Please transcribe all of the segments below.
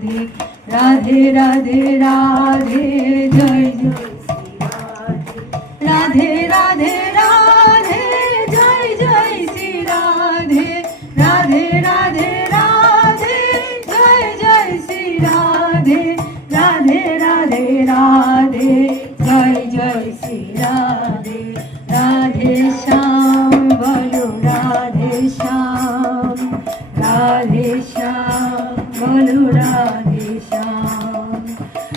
রাধে রাধে রাধে রাধে জয় জয় রাধে রাধে রাধে জয় জয় শ্রী রাধে রাধে রাধে রাধে জয় জয় শ্রী রাধে রাধে রাধে রাধে জয় জয় শ্রী রাধে বলো রাধে শ্যাম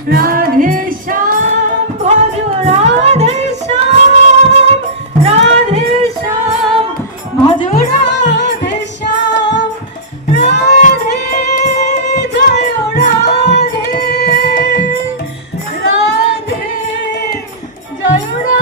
রাধে শ্যাম ভজ রাধে শ্যাম রাধে শ্যাম ভজ রাধে শ্যাম রাধে জয় রাধে রাধে জয় রাধে